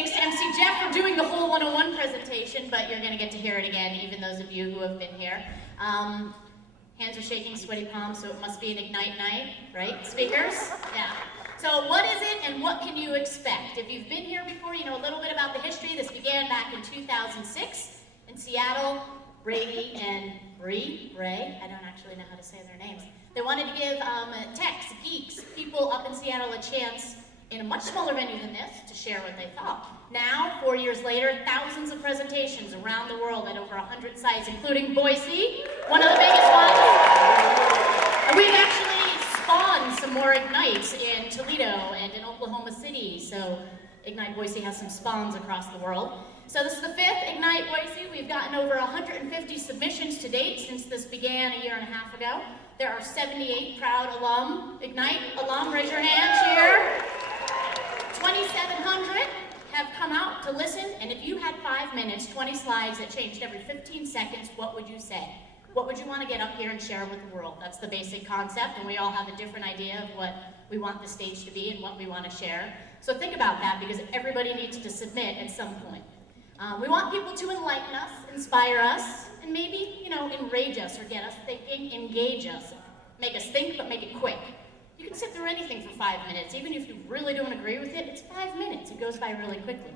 Thanks to MC Jeff for doing the whole 101 presentation, but you're going to get to hear it again, even those of you who have been here. Hands are shaking, sweaty palms, so it must be an Ignite night, right? Speakers? Yeah. So what is it and what can you expect? If you've been here before, you know a little bit about the history. This began back in 2006 in Seattle. Brady and Ray, I don't actually know how to say their names. They wanted to give techs, geeks, people up in Seattle a chance in a much smaller venue than this to share what they thought. Now, 4 years later, thousands of presentations around the world at over 100 sites, including Boise, one of the biggest ones. And we've actually spawned some more Ignites in Toledo and in Oklahoma City, so IgniteBoise has some spawns across the world. So this is the 5th IgniteBoise. We've gotten over 150 submissions to date since this began a year and a half ago. There are 78 proud Ignite alum, raise your hands here. 2,700 have come out to listen, and if you had 5 minutes, 20 slides that changed every 15 seconds, what would you say? What would you want to get up here and share with the world? That's the basic concept, and we all have a different idea of what we want the stage to be and what we want to share. So think about that, because everybody needs to submit at some point. We want people to enlighten us, inspire us, and maybe, enrage us or get us thinking, engage us. Make us think, but make it quick. You can sit through anything for 5 minutes. Even if you really don't agree with it, it's 5 minutes. It goes by really quickly.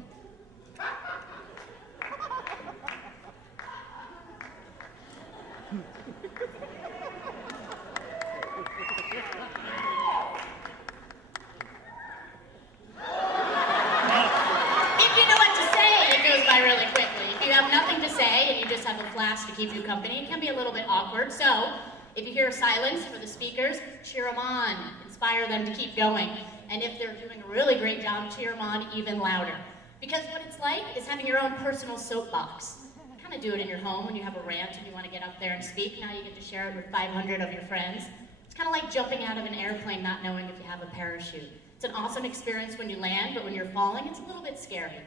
To keep you company. It can be a little bit awkward, so if you hear silence for the speakers, cheer them on, inspire them to keep going. And if they're doing a really great job, cheer them on even louder. Because what it's like is having your own personal soapbox. Kind of do it in your home when you have a rant and you want to get up there and speak. Now you get to share it with 500 of your friends. It's kind of like jumping out of an airplane not knowing if you have a parachute. It's an awesome experience when you land, but when you're falling, it's a little bit scary.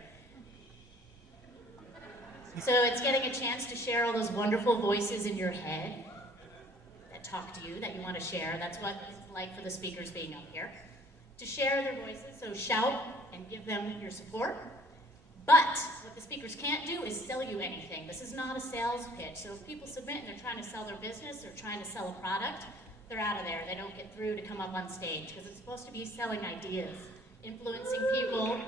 So it's getting a chance to share all those wonderful voices in your head that talk to you, that you want to share. That's what it's like for the speakers being up here. To share their voices, so shout and give them your support. But what the speakers can't do is sell you anything. This is not a sales pitch. So if people submit and they're trying to sell their business or trying to sell a product, they're out of there. They don't get through to come up on stage because it's supposed to be selling ideas, influencing people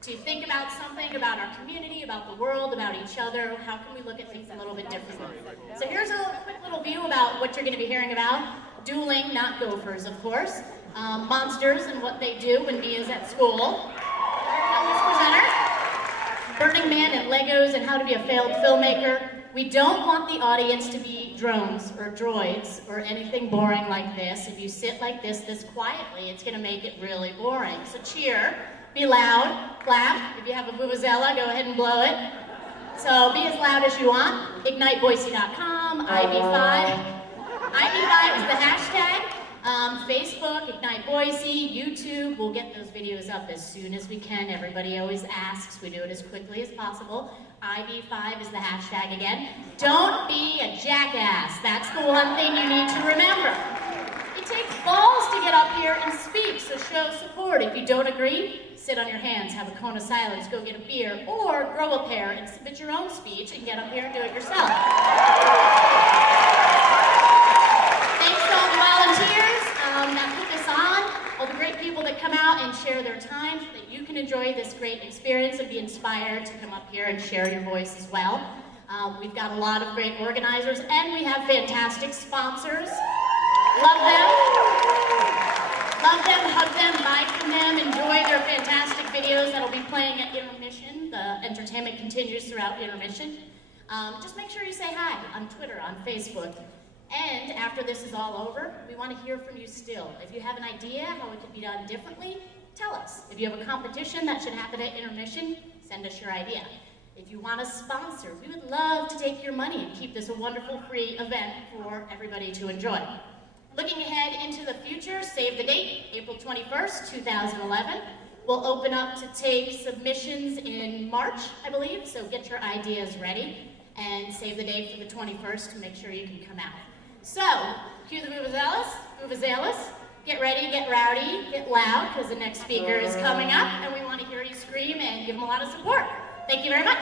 to think about something, about our community, about the world, about each other. How can we look at things a little bit differently? So here's a quick little view about what you're going to be hearing about. Dueling, not gophers, of course. Monsters and what they do when Mia's at school. Presenter. Burning Man and Legos and how to be a failed filmmaker. We don't want the audience to be drones or droids or anything boring like this. If you sit like this quietly, it's going to make it really boring. So cheer. Be loud, clap. If you have a vuvuzela, go ahead and blow it. So be as loud as you want. IgniteBoise.com, IB5. IB5 is the hashtag. Facebook, IgniteBoise, YouTube. We'll get those videos up as soon as we can. Everybody always asks. We do it as quickly as possible. IB5 is the hashtag again. Don't be a jackass. That's the one thing you need to remember. It takes balls to get up here and speak, so show support. If you don't agree, sit on your hands, have a cone of silence, go get a beer, or grow a pair and submit your own speech and get up here and do it yourself. Thanks to all the volunteers that put this on, all the great people that come out and share their time so that you can enjoy this great experience and be inspired to come up here and share your voice as well. We've got a lot of great organizers, and we have fantastic sponsors. Love them. Love them, hug them, buy from them, enjoy their fantastic videos that'll be playing at intermission. The entertainment continues throughout intermission. Just make sure you say hi on Twitter, on Facebook. And after this is all over, we want to hear from you still. If you have an idea how it could be done differently, tell us. If you have a competition that should happen at intermission, send us your idea. If you want to sponsor, we would love to take your money and keep this a wonderful free event for everybody to enjoy. Looking ahead into the future, save the date, April 21st, 2011. We'll open up to take submissions in March, I believe, so get your ideas ready and save the date for the 21st to make sure you can come out. So, cue the vuvuzelas, get ready, get rowdy, get loud, because the next speaker is coming up, and we want to hear you scream and give them a lot of support. Thank you very much.